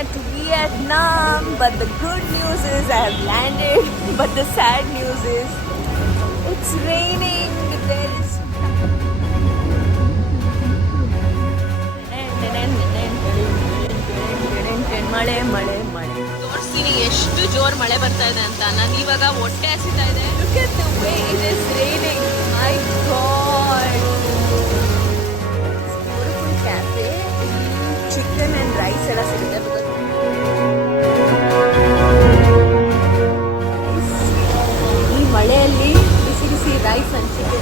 at Vietnam, but the good news is I have landed. But the sad news is it's raining. There is ಮಳೆ ಮಳೆ ಮಳೆ. ತೋರಿಸ್ತೀನಿ ಎಷ್ಟು ಜೋರ್ ಮಳೆ ಬರ್ತಾ ಇದೆ ಅಂತ. ನಾನು ಇವಾಗ ಹೊಟ್ಟೆ ಹಸಿತಾ ಇದೆ. Look at the way it is raining. My God. Beautiful cafe. Chicken and rice ಎಲ್ಲ ಸಿಗುತ್ತೆ. ಈ ಮಳೆಯಲ್ಲಿ ಬಿಸಿ ಬಿಸಿ ರೈಸ್ ಹಂಚಿದೆ.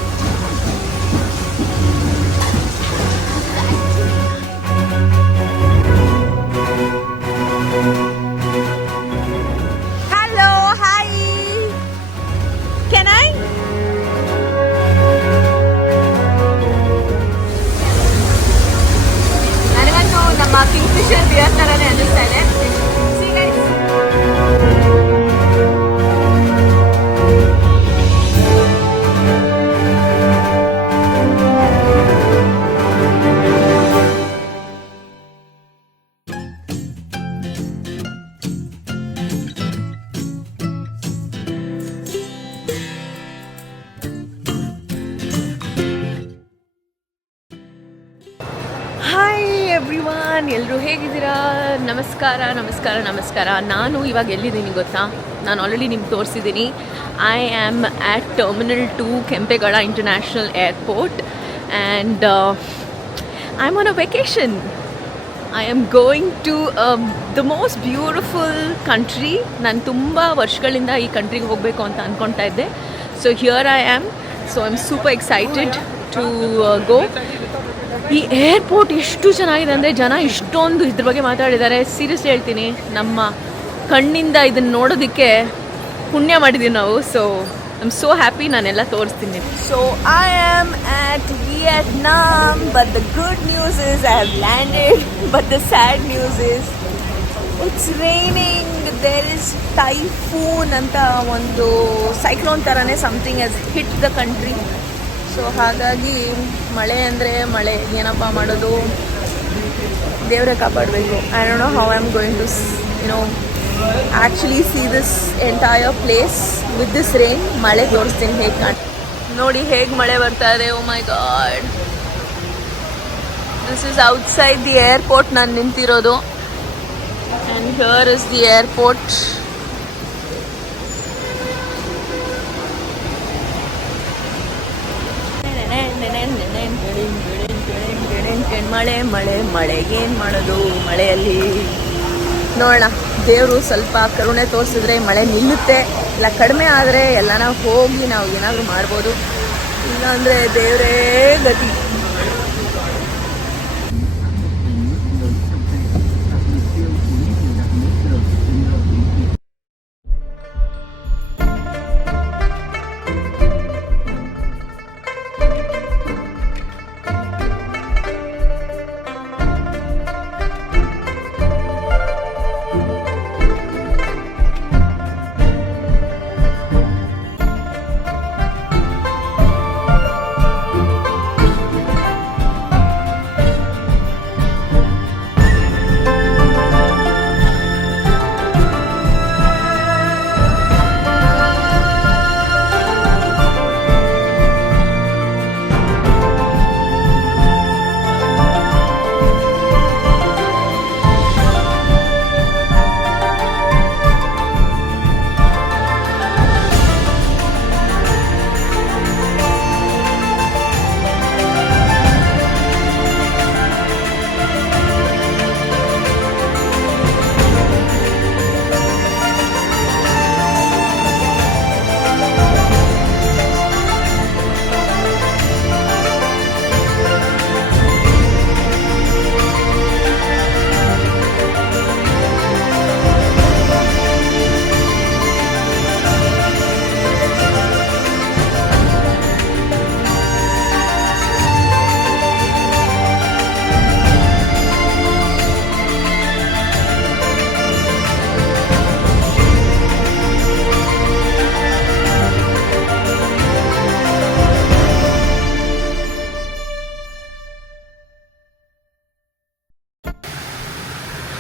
Hello, hi. Can I? ನನಗಂತೂ ನಮ್ಮ ಕಿಂಗ್ಫಿಶರ್ ಬಿಯರ್ ತರನೇ ಅನ್ನಿಸ್ತಾ ಇದೆ. See guys. ಹಾಯ್ ಎವ್ರಿವಾನ್, ಎಲ್ಲರೂ ಹೇಗಿದ್ದೀರಾ? ನಮಸ್ಕಾರ ನಮಸ್ಕಾರ ನಮಸ್ಕಾರ. ನಾನು ಇವಾಗ ಎಲ್ಲಿದ್ದೀನಿ ಗೊತ್ತಾ? ನಾನು ಆಲ್ರೆಡಿ ನಿಮ್ಗೆ ತೋರಿಸಿದ್ದೀನಿ. I am at terminal 2 Kempegowda international airport and I am on a vacation. I am going to the most beautiful country. ನಾನು ತುಂಬ ವರ್ಷಗಳಿಂದ ಈ ಕಂಟ್ರಿಗೆ ಹೋಗಬೇಕು ಅಂತ ಅಂದ್ಕೊಳ್ತಾ ಇದ್ದೆ. So here I am. So I am super excited to go. ಈ ಏರ್ಪೋರ್ಟ್ ಎಷ್ಟು ಚೆನ್ನಾಗಿದೆ ಅಂದರೆ ಜನ ಇಷ್ಟೊಂದು ಇದ್ರ ಬಗ್ಗೆ ಮಾತಾಡಿದ್ದಾರೆ. ಸೀರಿಯಸ್ಲಿ ಹೇಳ್ತೀನಿ, ನಮ್ಮ ಕಣ್ಣಿಂದ ಇದನ್ನು ನೋಡೋದಕ್ಕೆ ಪುಣ್ಯ ಮಾಡಿದ್ದೀವಿ ನಾವು. So I am so happy. ನಾನೆಲ್ಲ ತೋರಿಸ್ತೀನಿ. So I am at Vietnam, but the good news is I have landed. But the sad news is it's raining. There is typhoon ಅಂತ ಒಂದು ಸೈಕ್ಲೋನ್ ಥರನೇ something has hit the country. So ಹಾಗಾಗಿ ಮಳೆ ಅಂದರೆ ಮಳೆ, ಏನಪ್ಪ ಮಾಡೋದು, ದೇವರೇ ಕಾಪಾಡಬೇಕು. I don't know how I am going to actually see this entire place with this rain. ಮಳೆ ತೋರಿಸ್ತೀನಿ ಹೇಗೆ ನೋಡಿ, ಹೇಗೆ ಮಳೆ ಬರ್ತಾ ಇದೆ. Oh my God, this is outside the airport ನಾನು ನಿಂತಿರೋದು. And here is the airport. ಮಳೆ ಮಳೆ ಮಳೆ, ಏನು ಮಾಡೋದು ಮಳೆಯಲ್ಲಿ? ನೋಡೋಣ, ದೇವರು ಸ್ವಲ್ಪ ಕರುಣೆ ತೋರಿಸಿದ್ರೆ ಮಳೆ ನಿಲ್ಲುತ್ತೆ. ಇಲ್ಲ ಕಡಿಮೆ ಆದರೆ ಎಲ್ಲನ ಹೋಗಿ ನಾವು ಏನಾದರೂ ಮಾಡ್ಬೋದು. ಇಲ್ಲಾಂದರೆ ದೇವರೇ ಗತಿ.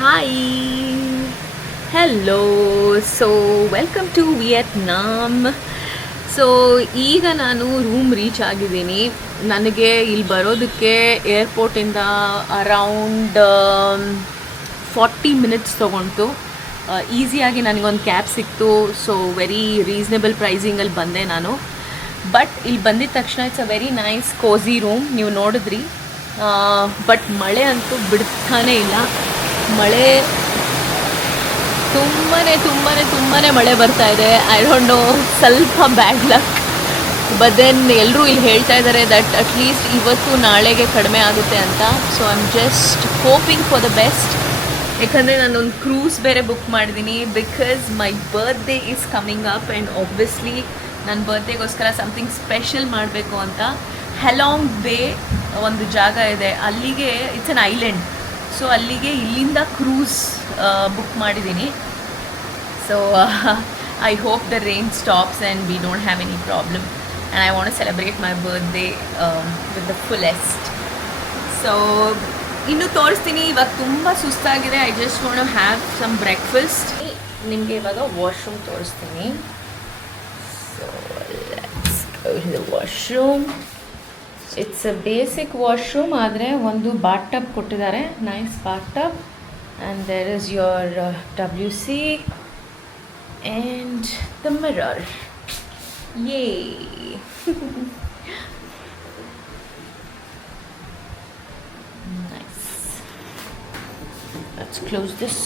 Hi, hello. So welcome to Vietnam. So ಈಗ ನಾನು ರೂಮ್ ರೀಚ್ ಆಗಿದ್ದೀನಿ. ನನಗೆ ಇಲ್ಲಿ ಬರೋದಕ್ಕೆ ಏರ್ಪೋರ್ಟಿಂದ ಅರೌಂಡ್ 40 ಮಿನಿಟ್ಸ್ ತೊಗೊಂತು. ಈಸಿಯಾಗಿ ನನಗೊಂದು ಕ್ಯಾಬ್ ಸಿಕ್ತು. ಸೊ ವೆರಿ ರೀಸ್ನೇಬಲ್ ಪ್ರೈಸಿಂಗಲ್ಲಿ ಬಂದೆ ನಾನು. ಬಟ್ ಇಲ್ಲಿ ಬಂದಿದ ತಕ್ಷಣ it's a very nice cosy room. ನೀವು ನೋಡಿದ್ರಿ. ಬಟ್ ಮಳೆ ಅಂತೂ ಬಿಡ್ತಾನೇ ಇಲ್ಲ. ಮಳೆ ತುಂಬಾ ಮಳೆ ಬರ್ತಾ ಇದೆ. ಐ ಡೋಂಟ್ ನೋ, ಸ್ವಲ್ಪ ಬ್ಯಾಡ್ ಲಕ್. ಬಟ್ ದೆನ್ ಎಲ್ಲರೂ ಇಲ್ಲಿ ಹೇಳ್ತಾ ಇದ್ದಾರೆ ದಟ್ ಅಟ್ಲೀಸ್ಟ್ ಇವತ್ತು ನಾಳೆಗೆ ಕಡಿಮೆ ಆಗುತ್ತೆ ಅಂತ. So I am just hoping for the best. ಯಾಕಂದರೆ ನಾನೊಂದು ಕ್ರೂಸ್ ಬೇರೆ ಬುಕ್ ಮಾಡಿದ್ದೀನಿ. Because my birthday is coming up and obviously ನನ್ನ ಬರ್ತ್ಡೇಗೋಸ್ಕರ ಸಮಥಿಂಗ್ ಸ್ಪೆಷಲ್ ಮಾಡಬೇಕು ಅಂತ ಹೆಲಾಂಗ್ ಬೇ ಒಂದು ಜಾಗ ಇದೆ, ಅಲ್ಲಿಗೆ ಇಟ್ಸ್ ಅನ್ ಐಲ್ಯಾಂಡ್. ಸೊ ಅಲ್ಲಿಗೆ ಇಲ್ಲಿಂದ ಕ್ರೂಸ್ ಬುಕ್ ಮಾಡಿದ್ದೀನಿ. So I hope the rain stops and we don't have any problem and I want to celebrate my birthday with the fullest. So ಇನ್ನು ತೋರಿಸ್ತೀನಿ. ಇವಾಗ ತುಂಬ ಸುಸ್ತಾಗಿದೆ. I just want to have some breakfast. ನಿಮಗೆ ಇವಾಗ washroom ತೋರಿಸ್ತೀನಿ. So let's go to the washroom. It's a basic washroom, ಆದರೆ ಒಂದು ಬಾತ್ ಟಬ್ ಕೊಟ್ಟಿದ್ದಾರೆ, nice bath tub. And there is your WC and the mirror. ಯೇ nice. Let's close this.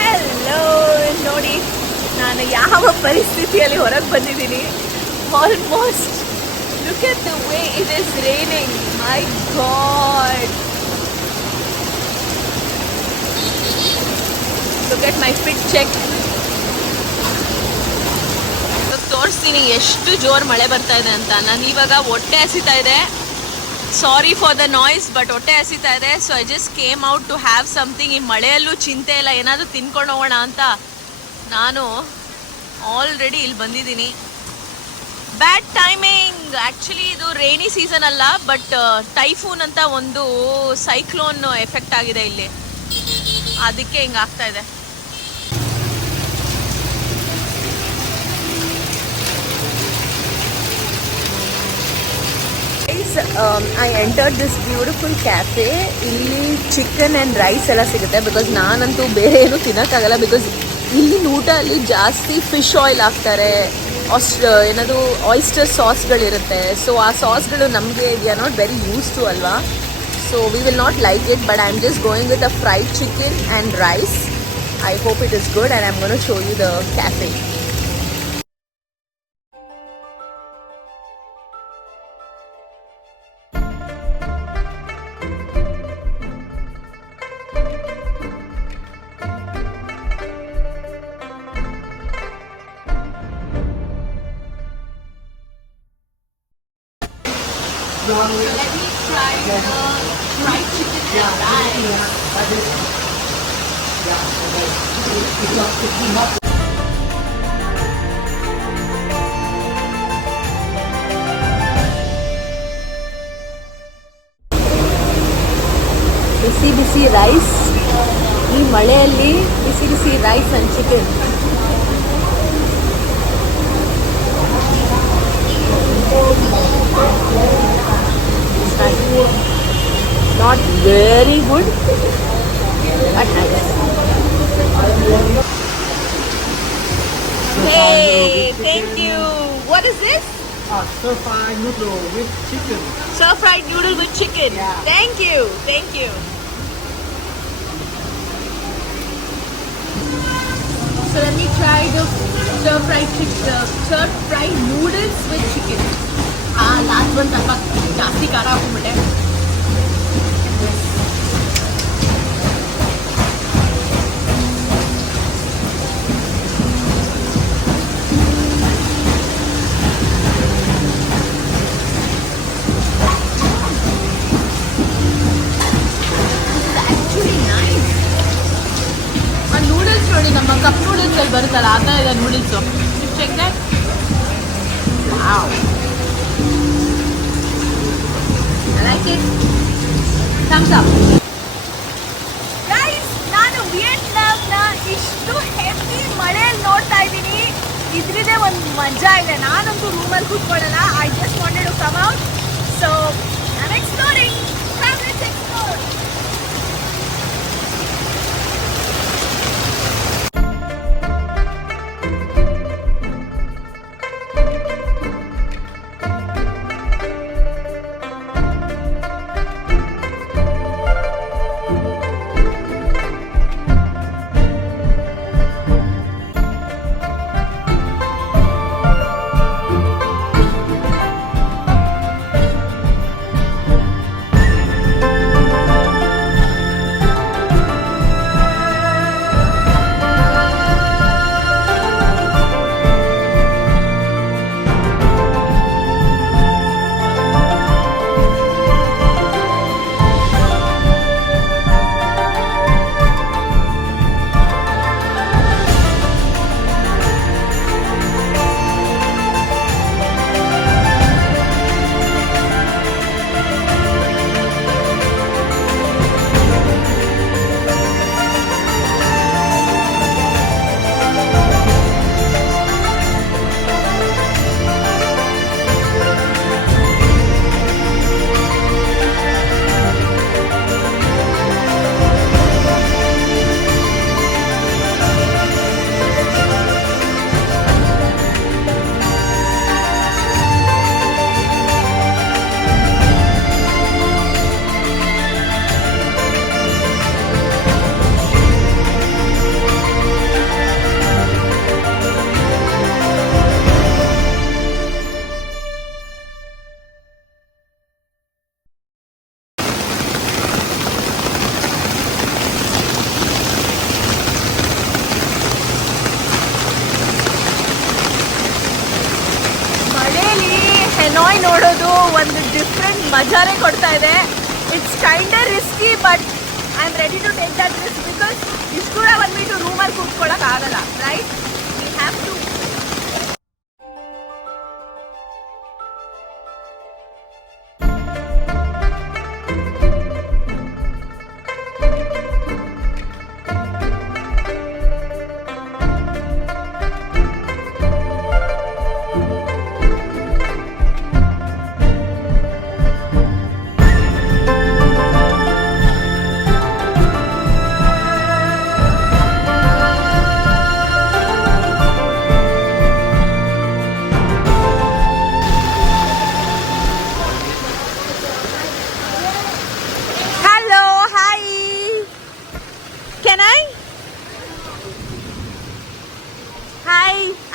Hello, ನೋಡಿ ನಾನು ಯಾವ ಪರಿಸ್ಥಿತಿಯಲ್ಲಿ ಹೊರಗೆ ಬಂದಿದ್ದೀನಿ. Almost. Look at the way it is raining. My God. Look at my fit check. ತೋರಿಸ್ತೀನಿ ಎಷ್ಟು ಜೋರು ಮಳೆ ಬರ್ತಾ ಇದೆ ಅಂತ. ನಾನು ಇವಾಗ ಹೊಟ್ಟೆ ಹಸಿತಾ ಇದೆ. Sorry for the noise, but ಹೊಟ್ಟೆ ಹಸಿತಾ ಇದೆ. So I just came out to have something. ಈ ಮಳೆಯಲ್ಲೂ ಚಿಂತೆ ಇಲ್ಲ, ಏನಾದರೂ ತಿನ್ಕೊಂಡು ಹೋಗೋಣ ಅಂತ ನಾನು ಆಲ್ರೆಡಿ ಇಲ್ಲಿ ಬಂದಿದ್ದೀನಿ. ಬ್ಯಾಡ್ ಟೈಮಿಂಗ್. ಆ್ಯಕ್ಚುಲಿ ಇದು ರೈನಿ ಸೀಸನ್ ಅಲ್ಲ, ಬಟ್ ಟೈಫೂನ್ ಅಂತ ಒಂದು ಸೈಕ್ಲೋನ್ ಎಫೆಕ್ಟ್ ಆಗಿದೆ ಇಲ್ಲಿ, ಅದಕ್ಕೆ ಹಿಂಗೆ ಆಗ್ತಾ ಇದೆ. I entered this beautiful cafe. ಇಲ್ಲಿ ಚಿಕನ್ ಆ್ಯಂಡ್ ರೈಸ್ ಎಲ್ಲ ಸಿಗುತ್ತೆ. ಬಿಕಾಸ್ ನಾನಂತೂ ಬೇರೆ ಏನೂ ತಿನ್ನೋಕ್ಕಾಗಲ್ಲ. ಬಿಕಾಸ್ ಇಲ್ಲಿನ ಊಟ ಅಲ್ಲಿ ಜಾಸ್ತಿ ಫಿಶ್ ಆಯಿಲ್ ಹಾಕ್ತಾರೆ, ಏನದು ಆಯಿಸ್ಟರ್ ಸಾಸ್ಗಳಿರುತ್ತೆ. ಸೊ ಆ ಸಾಸ್ಗಳು ನಮಗೆ we are not very use to ಅಲ್ವಾ. So we will not like it. But I am just going with a fried chicken and rice. I hope it is good and I am going to show you the cafe. So let me try the fried chicken and rice. ಬಿಸಿ ಬಿಸಿ rice. ಈ ಮಳೆಯಲ್ಲಿ ಬಿಸಿ ಬಿಸಿ rice and chicken. Not very good, but nice. Hey, thank you. What is this? Stir-fried noodle with chicken. Stir-fried noodle with chicken. Yeah. Thank you. Thank you. So let me try the stir-fried noodles with chicken. Last one ಸ್ವಲ್ಪ ಜಾಸ್ತಿ ಖಾರ ಹಾಕ್ಬಿಟ್ಟೆ. ನೂಡಲ್ಸ್ ನೋಡಿ, ನಮ್ಮ cup noodles ಅಲ್ಲಿ ಬರುತ್ತಲ್ಲ ಆ ಥರ ಇದೆ noodles. Check that. Wow, I like it. Guys, ನಾನು ವಿಯೆಟ್ನಾಂನ ಇಷ್ಟು ಹೆವಿ ಮಳೆಯಲ್ಲಿ ನೋಡ್ತಾ ಇದ್ದೀನಿ. ಇದ್ರದೇ ಒಂದು ಮಜಾ ಇದೆ. ನಾನಂತೂ ರೂಮಲ್ಲಿ ಕೂತ್ಕೊಳ್ಳಲ್ಲ. I just wanted to come out. So I am exploring. Let's explore. Hanoi ನೋಡೋದು ಒಂದು ಡಿಫ್ರೆಂಟ್ ಮಜಾನೇ ಕೊಡ್ತಾ ಇದೆ. It's kind risky, but I am ready to take that risk because ಇಷ್ಟು ದೂರ ಬಂದ್ಬಿಟ್ಟು ರೂಮಲ್ಲಿ ಕೂತ್ಕೊಳ್ಳೋಕೆ ಆಗಲ್ಲ, right? We have to.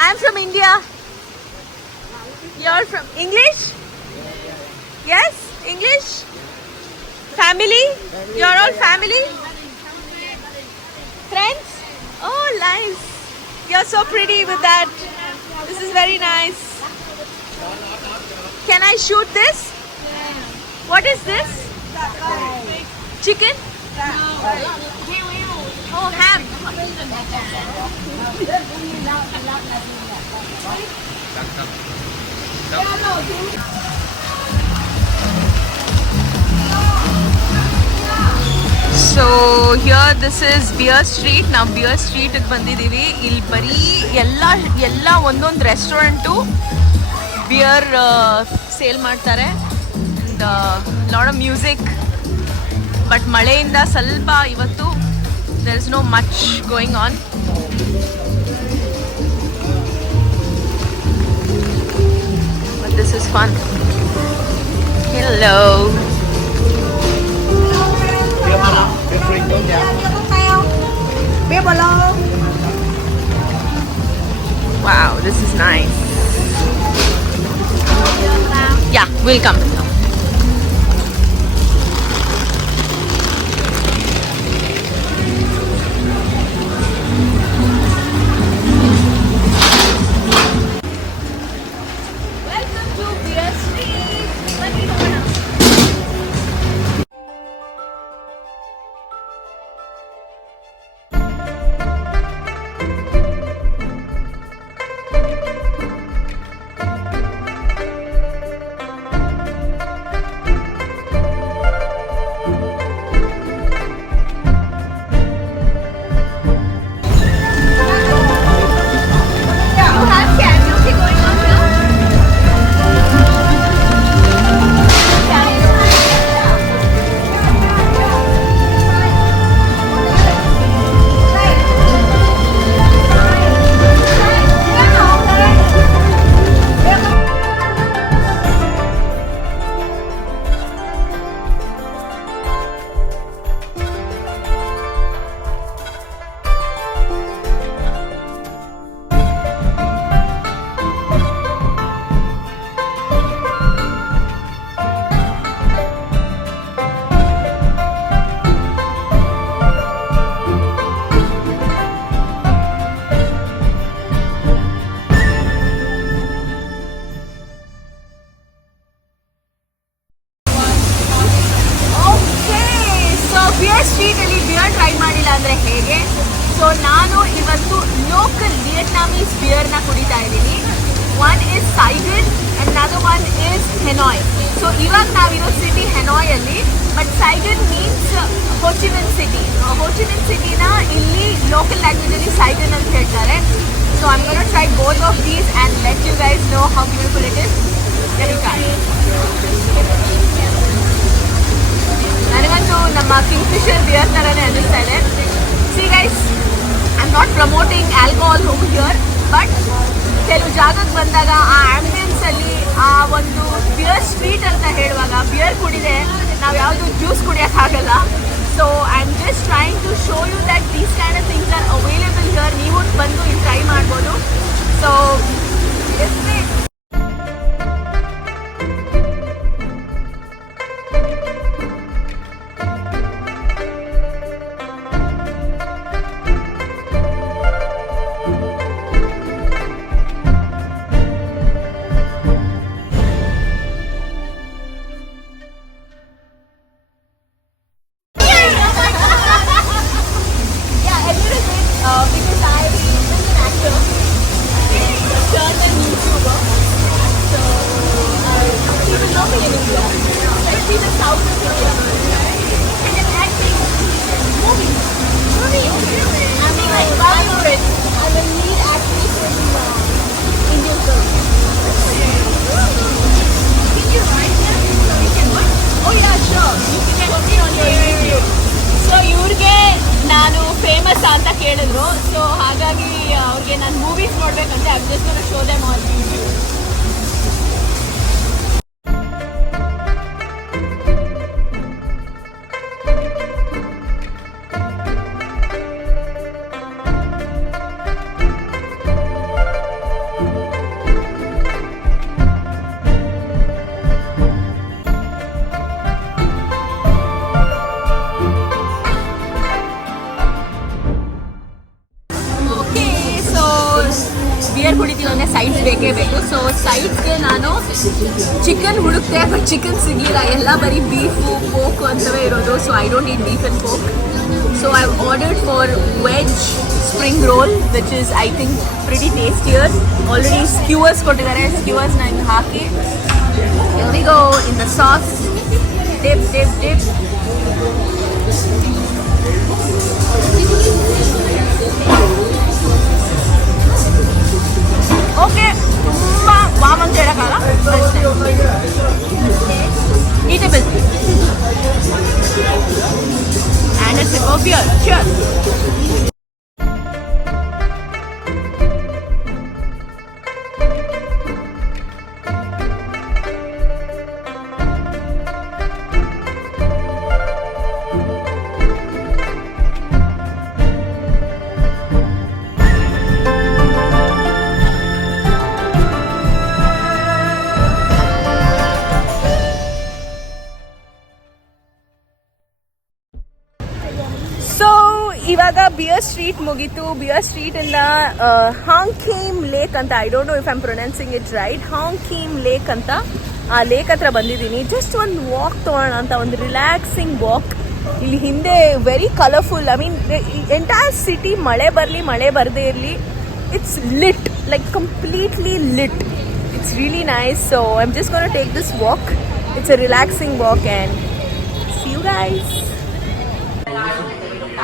I'm from India. You're from English? Yes, English. Family? You're all family? Friends? Oh, nice. You're so pretty with that. This is very nice. Can I shoot this? What is this? Chicken? Oh, ham. So here this is beer street. ನಾವು ಬಿಯರ್ ಸ್ಟ್ರೀಟಿಗೆ ಬಂದಿದ್ದೀವಿ. ಇಲ್ಲಿ ಬರೀ ಎಲ್ಲ ಒಂದೊಂದು restaurant beer sale ಮಾಡ್ತಾರೆ. And lot of music. But ಮಳೆಯಿಂದ ಸ್ವಲ್ಪ ಇವತ್ತು there is no much going on. But this is fun. Hello. Wow, this is nice. Yeah, we'll come. ಸ್ಟ್ರೀಟಲ್ಲಿ ಬಿಯರ್ ಟ್ರೈ ಮಾಡಿಲ್ಲ ಅಂದರೆ ಹೇಗೆ? ಸೊ ನಾನು ಇವತ್ತು ಲೋಕಲ್ ವಿಯೆಟ್ನಾಮೀಸ್ ಬಿಯರ್ನ ಕುಡಿತಾ ಇದ್ದೀನಿ. One is Saigon and other one is Hanoi. So ಇವಾಗ ನಾವಿರೋ ಸಿಟಿ ಹೆನಾಯಲ್ಲಿ, but Saigon means Ho Chi Minh city. Ho Chi Minh ಸಿಟಿನ ಇಲ್ಲಿ ಲೋಕಲ್ ಲ್ಯಾಂಗ್ವೇಜಲ್ಲಿ ಸೈಗನ್ ಅಂತ ಹೇಳ್ತಾರೆ. So I am gonna try both of these and let you guys know how beautiful it is. ನನಗಂತೂ ನಮ್ಮ ಕಿಂಗ್ಫಿಶರ್ ಬಿಯರ್ ಥರನೇ ಅನ್ನಿಸ್ತಾ ಇದೆ. See guys, I am not promoting alcohol over here, but ಕೆಲವು ಜಾಗಕ್ಕೆ ಬಂದಾಗ ಆ ಆ್ಯಂಬಿಯನ್ಸಲ್ಲಿ ಆ ಒಂದು ಬಿಯರ್ ಸ್ಟ್ರೀಟ್ ಅಂತ ಹೇಳುವಾಗ ಬಿಯರ್ ಕುಡಿದೆ ನಾವು ಯಾವುದು ಜ್ಯೂಸ್ ಕುಡಿಯೋಕ್ಕಾಗಲ್ಲ. So I am just trying to show you that these kind of things are available here. ನೀವು ಬಂದು ಇಲ್ಲಿ ಟ್ರೈ ಮಾಡ್ಬೋದು. So because I am an actor, turned an YouTuber. So people know me in India, especially the south of India. And I'm acting movies. I'm being like Bollywood. I'm a lead actress in Indian films. Can you write that? You can what? Oh yeah, sure. You can put it on your YouTube. So ಇವ್ರಿಗೆ ನಾನು famous ಅಂತ ಕೇಳಿದ್ರು. So ಹಾಗಾಗಿ ಅವ್ರಿಗೆ ನಾನು movies ನೋಡ್ಬೇಕಂತ I just gonna show them on YouTube. Beer ಕುಡಿತೀವಿ ಅಂದರೆ ಸೈಡ್ಸ್ ಬೇಕೇ ಬೇಕು. ಸೊ ಸೈಡ್ಸ್ಗೆ ನಾನು ಚಿಕನ್ ಹುಡುಕ್ತೆ, ಬಟ್ ಚಿಕನ್ ಸಿಗಲಿಲ್ಲ. ಎಲ್ಲ ಬರೀ ಬೀಫು ಪೋಕು ಅಂತವೇ ಇರೋದು. So I don't eat beef and pork. So I ordered for veg spring roll which is I think pretty tastier. Already skewers ಕೊಟ್ಟಿದ್ದಾರೆ. ಸ್ಕ್ಯೂವರ್ಸ್ನ ಹಿಂಗೆ ಹಾಕಿ we go in the sauce, dip. Okay, ತುಂಬ warm ಅಂತ ಹೇಳೋಕ್ಕಾಗಲ್ಲ, eatable. And it's a beer. Cheers. ಇವಾಗ beer street ಮುಗೀತು. Beer ಸ್ಟ್ರೀಟಿಂದ ಹಾಂಗ್ ಕೀಮ್ ಲೇಕ್ ಅಂತ, I don't know if I am pronouncing it right, Hoan Kiem Lake ಅಂತ ಆ ಲೇಕ್ ಹತ್ರ ಬಂದಿದ್ದೀನಿ. ಜಸ್ಟ್ ಒಂದು ವಾಕ್ ತೊಗೊಳ್ಳೋಣ ಅಂತ, ಒಂದು ರಿಲ್ಯಾಕ್ಸಿಂಗ್ ವಾಕ್. ಇಲ್ಲಿ ಹಿಂದೆ very colourful, I mean entire city ಮಳೆ ಬರಲಿ ಮಳೆ ಬರದೇ ಇರಲಿ, it's lit, like completely lit. It's really nice. So I am just gonna take this walk. It's a relaxing walk and see you guys.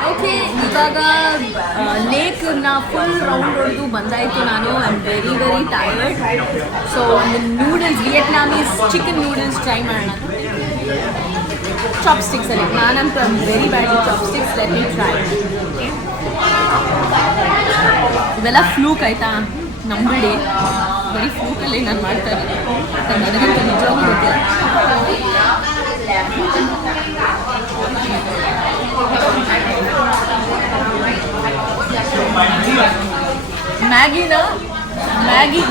Okay, ಇವಾಗ ಲೇಕ್ನ full round ಹೊಡೆದು ಬಂದಾಯಿತು ನಾನು. I am very tired. So ಒಂದು noodles, Vietnamese chicken noodles try ಮಾಡೋಣ. ಚಾಪ್ಸ್ಟಿಕ್ಸಲ್ಲಿ ನಾನಂತೂ I am very bad with chopsticks. Let me try. ಇವೆಲ್ಲ ಫ್ಲೂಕ್ ಆಯಿತಾ, ನಂಬಿಡಿ, ಬರೀ ಫ್ಲೂಕಲ್ಲಿ ನಾನು ಮಾಡ್ತಾ ಇರೋದು. ನನಗಂತೂ ನಿಜವಾಗ್ಲೂ ಗೊತ್ತಿಲ್ಲ.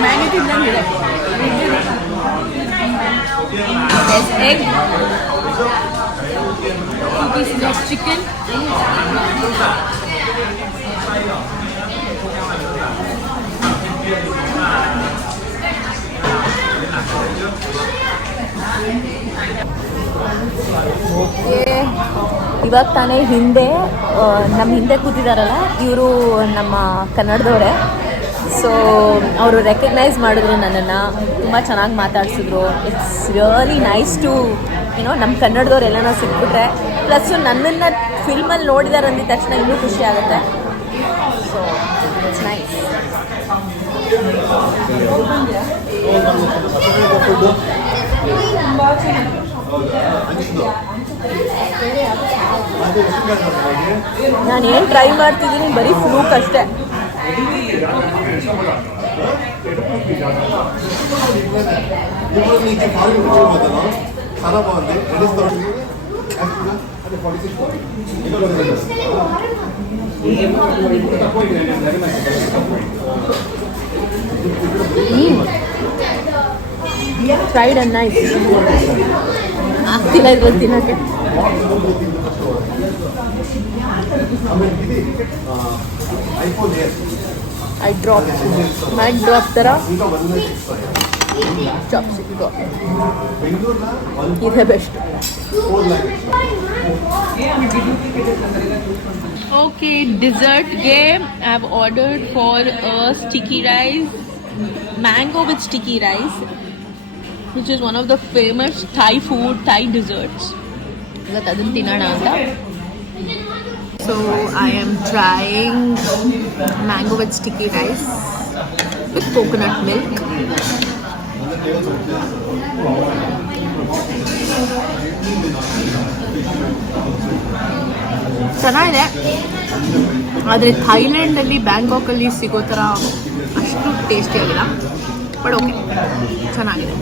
ಮ್ಯಾಗಿ ತಿನ್ನಂಗಿದೆ. ಎಗ್, 2 pieces of chicken, ಇವಾಗ ತಾನೇ ಹಿಂದೆ ನಮ್ಮ ಹಿಂದೆ ಕೂತಿದಾರಲ್ಲ ಇವರು ನಮ್ಮ ಕನ್ನಡದವರೇ. ಸೊ ಅವರು ರೆಕಗ್ನೈಸ್ ಮಾಡಿದ್ರು ನನ್ನನ್ನು, ತುಂಬ ಚೆನ್ನಾಗಿ ಮಾತಾಡ್ಸಿದ್ರು. ಇಟ್ಸ್ ರಿಯಲಿ ನೈಸ್ ಟು ಏನೋ ನಮ್ಮ ಕನ್ನಡದವ್ರು ಎಲ್ಲನೋ ಸಿಕ್ಬಿಟ್ರೆ, ಪ್ಲಸ್ಸು ನನ್ನನ್ನು ಫಿಲ್ಮಲ್ಲಿ ನೋಡಿದಾರೆ ಅಂದಿದ ತಕ್ಷಣ ಇನ್ನೂ ಖುಷಿ ಆಗುತ್ತೆ. So it's nice. ನಾನೇನು ಟ್ರೈ ಮಾಡ್ತಿದ್ದೀನಿ ಬರೀ ಫ್ಲೂಕ್ ಅಷ್ಟೇ. ಫ್ರೈಡ್ ಅನ್ನ ಆಗ್ತಿಲ್ಲ ಇದ್ರಲ್ಲಿ ತಿನ್ನೋಕ್ಕೆ. I dropped, might drop ಥರ ಚಾಪ್ಸ್ಟಿಕ್ ಇದೇ ಬೆಸ್ಟ್. ಓಕೆ, ಡಿಸರ್ಟ್ಗೆ I have ordered for sticky rice, mango with sticky rice, which is one of the famous Thai food, Thai desserts. ಇವತ್ತು ಅದನ್ನು ತಿನ್ನೋಣ ಅಂತ. So I am trying mango with sticky rice with coconut milk. ಚೆನ್ನಾಗಿದೆ, ಆದರೆ ಥೈಲ್ಯಾಂಡಲ್ಲಿ ಬ್ಯಾಂಕಾಕಲ್ಲಿ ಸಿಗೋ ಥರ ಅಷ್ಟು ಟೇಸ್ಟಿ ಆಗಿಲ್ಲ. ಬಟ್ ಓಕೆ, ಚೆನ್ನಾಗಿದೆ.